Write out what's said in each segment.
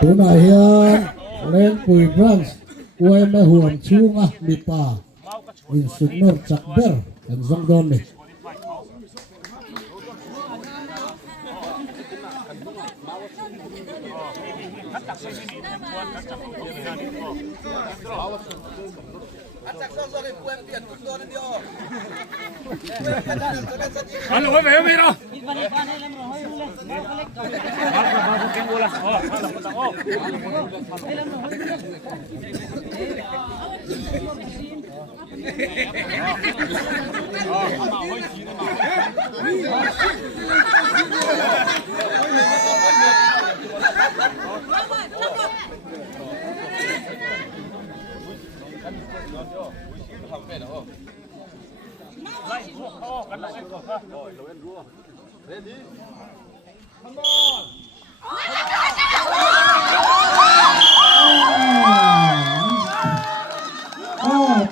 Tuna hian len pui branch kue me huam chunga mi pa in suknor chakber kan zong don ni Ano ba yun, Miro?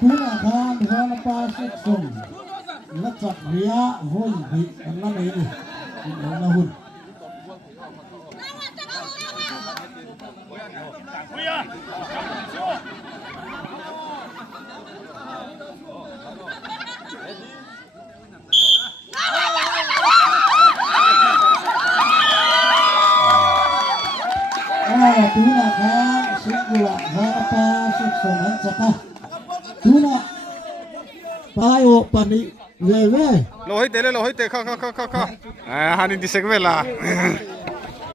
Tuna khan hana pasik sum lachak ria hoi bi anna nei ni na hun tuna khan sikula hana pasik sum chaka tuna payo pani wewe Lohite kha hanin disek vela